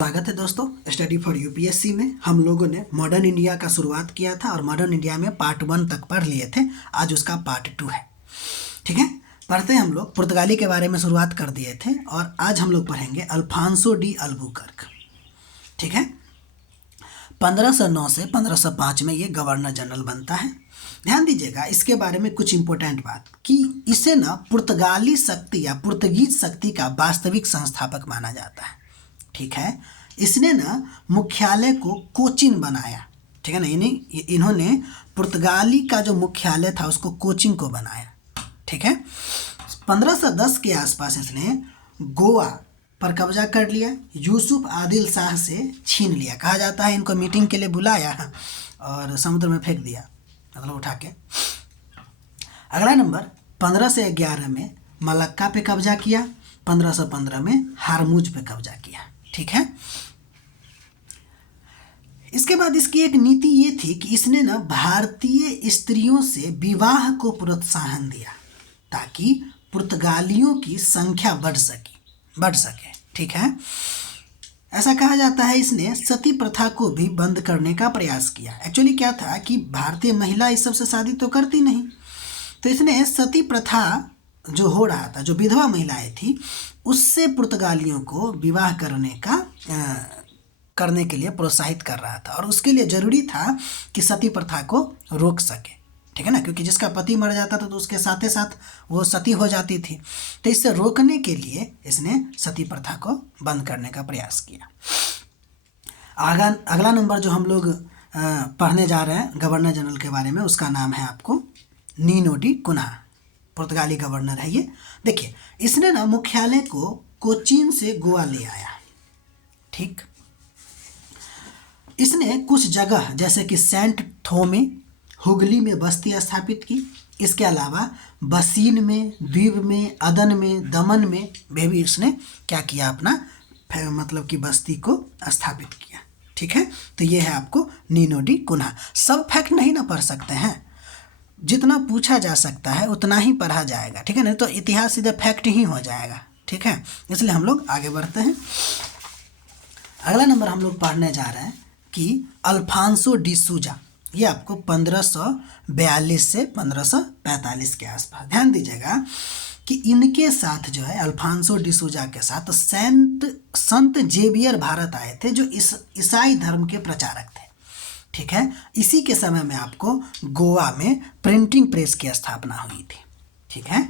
स्वागत है दोस्तों स्टडी फॉर यूपीएससी में। हम लोगों ने मॉडर्न इंडिया का शुरुआत किया था और मॉडर्न इंडिया में पार्ट 1 तक पढ़ लिए थे। आज उसका पार्ट 2 है। ठीक है, पढ़ते हैं। हम लोग पुर्तगाली के बारे में शुरुआत कर दिए थे और आज हम लोग पढ़ेंगे अल्फांसो डी अल्बुकर्क। ठीक है, 1509 से 1505 में ये गवर्नर जनरल बनता है। ध्यान दीजिएगा इसके बारे में कुछ इंपॉर्टेंट बात कि इसे ना पुर्तगाली शक्ति या पुर्तगीज शक्ति का वास्तविक संस्थापक माना जाता है। ठीक है, इसने ना मुख्यालय को कोचिन बनाया। ठीक है ना, इन्होंने पुर्तगाली का जो मुख्यालय था उसको कोचिन को बनाया। ठीक है, 1510 के आसपास इसने गोवा पर कब्जा कर लिया, यूसुफ आदिल शाह से छीन लिया। कहा जाता है इनको मीटिंग के लिए बुलाया और समुद्र में फेंक दिया, मतलब उठा के। अगला नंबर 15 से 11 में मलक्का पे कब्जा किया, 1515 में हारमुज पे कब्जा किया। ठीक है, इसके बाद इसकी एक नीति ये थी कि इसने ना भारतीय स्त्रियों से विवाह को प्रोत्साहन दिया ताकि पुर्तगालियों की संख्या बढ़ सके। ठीक है, ऐसा कहा जाता है इसने सती प्रथा को भी बंद करने का प्रयास किया। एक्चुअली क्या था कि भारतीय महिला इस सब से शादी तो करती नहीं, तो इसने सती प्रथा जो हो रहा था, जो विधवा महिलाएं थी, उससे पुर्तगालियों को विवाह करने के लिए प्रोत्साहित कर रहा था और उसके लिए ज़रूरी था कि सती प्रथा को रोक सके। ठीक है ना, क्योंकि जिसका पति मर जाता था तो उसके साथ ही साथ वो सती हो जाती थी। तो इससे रोकने के लिए इसने सती प्रथा को बंद करने का प्रयास किया। अगला नंबर जो हम लोग पढ़ने जा रहे हैं गवर्नर जनरल के बारे में, उसका नाम है आपको नीनो डी कुन्हा। पुर्तगाली गवर्नर है ये। देखिए, इसने ना मुख्यालय को कोचीन से गोवा ले आया। ठीक, इसने कुछ जगह जैसे कि सेंट थोमे, हुगली में बस्ती स्थापित की। इसके अलावा बसीन में, द्वीप में, अदन में, दमन में भी इसने क्या किया, अपना मतलब कि बस्ती को स्थापित किया। ठीक है, तो ये है आपको नीनो डी कुन्हा। सब फैक्ट नहीं ना पढ़ सकते हैं, जितना पूछा जा सकता है उतना ही पढ़ा जाएगा। ठीक है ना, तो इतिहास सीधे फैक्ट ही हो जाएगा। ठीक है, इसलिए हम लोग आगे बढ़ते हैं। अगला नंबर हम लोग पढ़ने जा रहे हैं कि अल्फांसो डी सूजा। ये आपको 1542 से 1545 के आसपास। ध्यान दीजिएगा कि इनके साथ जो है अल्फांसो डी सूजा के साथ संत जेवियर भारत आए थे, जो ईसाई धर्म के प्रचारक थे। ठीक है, इसी के समय में आपको गोवा में प्रिंटिंग प्रेस की स्थापना हुई थी। ठीक है,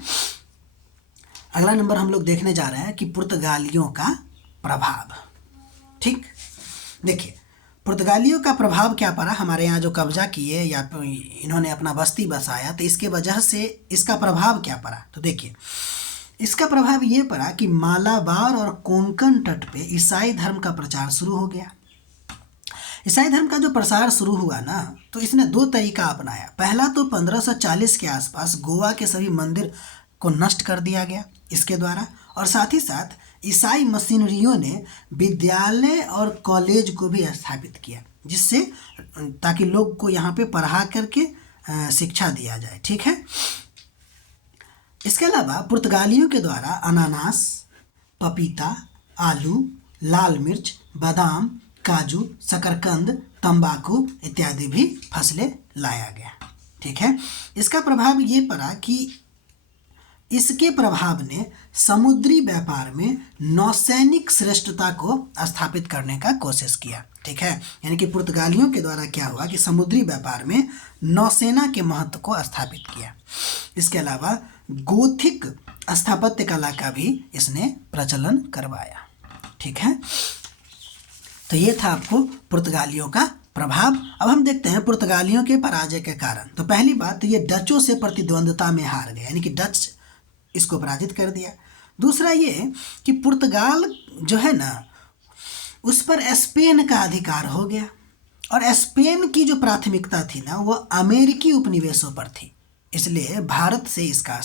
अगला नंबर हम लोग देखने जा रहे हैं कि पुर्तगालियों का प्रभाव। ठीक, देखिए पुर्तगालियों का प्रभाव क्या पड़ा हमारे यहाँ, जो कब्जा किए या इन्होंने अपना बस्ती बसाया, तो इसके वजह से इसका प्रभाव क्या पड़ा। तो देखिए, इसका प्रभाव ये पड़ा कि मालाबार और कोंकण तट पे ईसाई धर्म का प्रचार शुरू हो गया। ईसाई धर्म का जो प्रसार शुरू हुआ ना, तो इसने दो तरीका अपनाया। पहला तो 1540 के आसपास गोवा के सभी मंदिर को नष्ट कर दिया गया इसके द्वारा, और साथ ही साथ ईसाई मिशनरियों ने विद्यालय और कॉलेज को भी स्थापित किया, जिससे ताकि लोग को यहाँ पे पढ़ा करके शिक्षा दिया जाए। ठीक है, इसके अलावा पुर्तगालियों के द्वारा अनानास, पपीता, आलू, लाल मिर्च, बादाम, काजू, शकरकंद, तंबाकू इत्यादि भी फसलें लाया गया। ठीक है, इसका प्रभाव ये पड़ा कि इसके प्रभाव ने समुद्री व्यापार में नौसैनिक श्रेष्ठता को स्थापित करने का कोशिश किया। ठीक है, यानी कि पुर्तगालियों के द्वारा क्या हुआ कि समुद्री व्यापार में नौसेना के महत्व को स्थापित किया। इसके अलावा गोथिक स्थापत्य कला का भी इसने प्रचलन करवाया। ठीक है, तो ये था आपको पुर्तगालियों का प्रभाव। अब हम देखते हैं पुर्तगालियों के पराजय के कारण। तो पहली बात, तो ये डचों से प्रतिद्वंद्विता में हार गए, यानी कि डच इसको पराजित कर दिया। दूसरा ये कि पुर्तगाल जो है ना, उस पर स्पेन का अधिकार हो गया, और स्पेन की जो प्राथमिकता थी ना, वो अमेरिकी उपनिवेशों पर थी। इसलिए भारत से इसका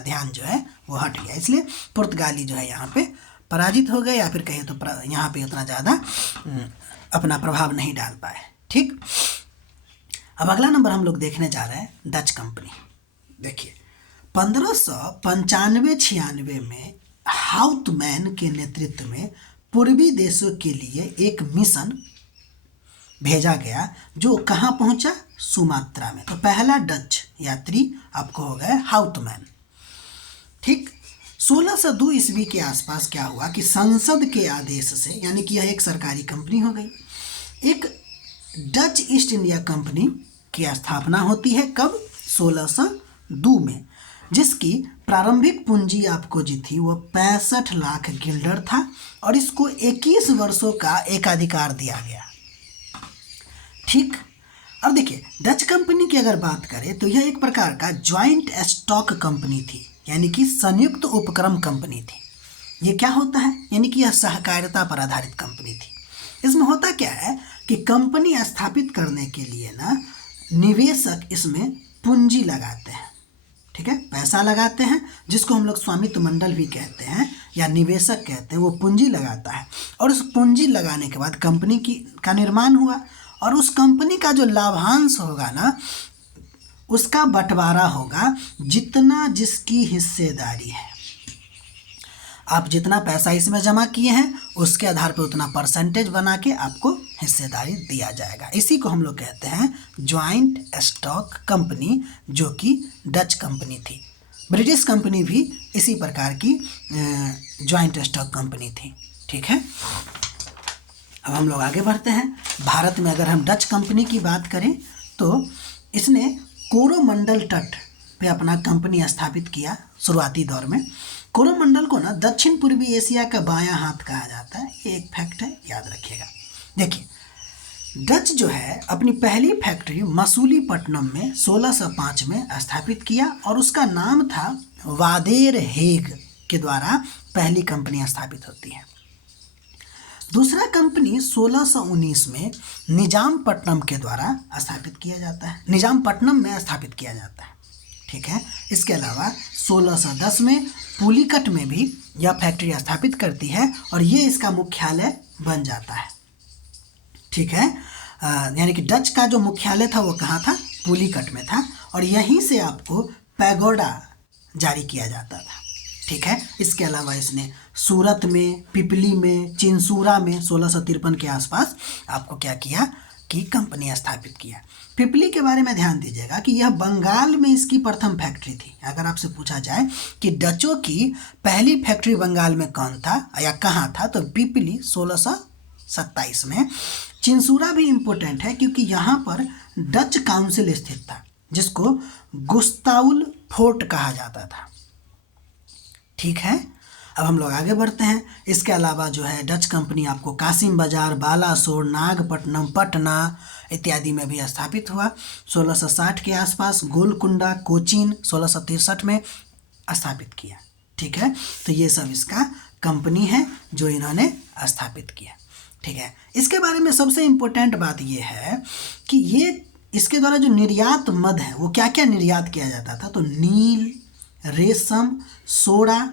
ध्यान जो है वो हट गया। इसलिए पुर्तगाली जो है यहाँ पे पराजित हो गए, या फिर कहें तो यहाँ पे उतना ज़्यादा अपना प्रभाव नहीं डाल पाए। ठीक, अब अगला नंबर हम लोग देखने जा रहे हैं डच कंपनी। देखिए 1595-96 में हाउथमैन के नेतृत्व में पूर्वी देशों के लिए एक मिशन भेजा गया जो कहाँ पहुंचा? सुमात्रा में। तो पहला डच यात्री आपको हो गया हाउटमैन। ठीक, 1602 ईस्वी के आसपास क्या हुआ कि संसद के आदेश से, यानी कि यह एक सरकारी कंपनी हो गई, एक डच ईस्ट इंडिया कंपनी की स्थापना होती है। कब? 1602 में, जिसकी प्रारंभिक पूंजी आपको जी थी वो 65 लाख गिल्डर था और इसको 21 वर्षों का एकाधिकार दिया गया। ठीक, अब देखिए डच कंपनी की अगर बात करें तो यह एक प्रकार का ज्वाइंट स्टॉक कंपनी थी, यानी कि संयुक्त उपक्रम कंपनी थी। ये क्या होता है? यानी कि यह सहकारिता पर आधारित कंपनी थी। इसमें होता क्या है कि कंपनी स्थापित करने के लिए ना निवेशक इसमें पूंजी लगाते हैं। ठीक है, पैसा लगाते हैं, जिसको हम लोग स्वामित्व मंडल भी कहते हैं या निवेशक कहते हैं। वो पूंजी लगाता है और उस पूंजी लगाने के बाद कंपनी का निर्माण हुआ और उस कंपनी का जो लाभांश होगा ना उसका बंटवारा होगा जितना जिसकी हिस्सेदारी है। आप जितना पैसा इसमें जमा किए हैं उसके आधार पर उतना परसेंटेज बना के आपको हिस्सेदारी दिया जाएगा। इसी को हम लोग कहते हैं ज्वाइंट स्टॉक कंपनी, जो कि डच कंपनी थी। ब्रिटिश कंपनी भी इसी प्रकार की ज्वाइंट स्टॉक कंपनी थी। ठीक है, अब हम लोग आगे बढ़ते हैं। भारत में अगर हम डच कंपनी की बात करें तो इसने कोरोमंडल तट पे अपना कंपनी स्थापित किया शुरुआती दौर में। कोरोमंडल को ना दक्षिण पूर्वी एशिया का बायां हाथ कहा जाता है। ये एक फैक्ट है, याद रखिएगा। देखिए डच जो है अपनी पहली फैक्ट्री मसूलीपट्टनम में 1605 में स्थापित किया और उसका नाम था वादेर हेग के द्वारा पहली कंपनी स्थापित होती है। दूसरा कंपनी 1619 में निजामपट्टनम के द्वारा स्थापित किया जाता है, निजामपट्टनम में स्थापित किया जाता है। ठीक है, इसके अलावा 1610 में पुलिकट में भी यह फैक्ट्री स्थापित करती है और ये इसका मुख्यालय बन जाता है। ठीक है, यानी कि डच का जो मुख्यालय था वो कहाँ था? पुलिकट में था और यहीं से आपको पैगोडा जारी किया जाता था। ठीक है, इसके अलावा इसने सूरत में, पिपली में, चिंसूरा में 1653 के आसपास आपको क्या किया कि कंपनी स्थापित किया। पिपली के बारे में ध्यान दीजिएगा कि यह बंगाल में इसकी प्रथम फैक्ट्री थी। अगर आपसे पूछा जाए कि डचों की पहली फैक्ट्री बंगाल में कौन था या कहाँ था, तो पिपली 1627 में। चिंसूरा भी इम्पोर्टेंट है क्योंकि यहाँ पर डच काउंसिल स्थित था, जिसको गुस्ताउल फोर्ट कहा जाता था। ठीक है, अब हम लोग आगे बढ़ते हैं। इसके अलावा जो है डच कंपनी आपको कासिम बाजार, बालासोर, नागपट्टनम, पटना इत्यादि में भी स्थापित हुआ। 1660 के आसपास गोलकुंडा, कोचीन 1663 में स्थापित किया। ठीक है, तो ये सब इसका कंपनी है जो इन्होंने स्थापित किया। ठीक है, इसके बारे में सबसे इम्पोर्टेंट बात ये है कि ये इसके द्वारा जो निर्यात मद है वो क्या क्या निर्यात किया जाता था? तो नील, रेशम, सोरा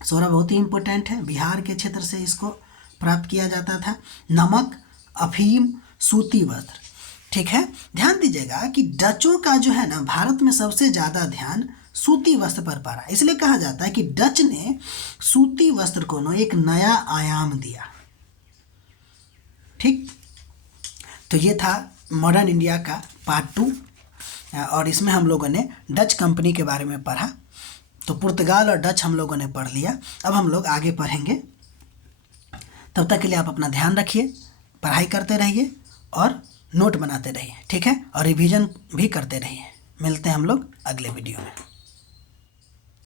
बहुत ही इम्पोर्टेंट है, बिहार के क्षेत्र से इसको प्राप्त किया जाता था। नमक, अफीम, सूती वस्त्र। ठीक है, ध्यान दीजिएगा कि डचों का जो है ना भारत में सबसे ज़्यादा ध्यान सूती वस्त्र पर पड़ा। इसलिए कहा जाता है कि डच ने सूती वस्त्र को ना एक नया आयाम दिया। ठीक, तो ये था मॉडर्न इंडिया का पार्ट 2 और इसमें हम लोगों ने डच कंपनी के बारे में पढ़ा। तो पुर्तगाल और डच हम लोगों ने पढ़ लिया। अब हम लोग आगे पढ़ेंगे। तब तक के लिए आप अपना ध्यान रखिए, पढ़ाई करते रहिए और नोट बनाते रहिए। ठीक है, और रिवीजन भी करते रहिए। मिलते हैं हम लोग अगले वीडियो में।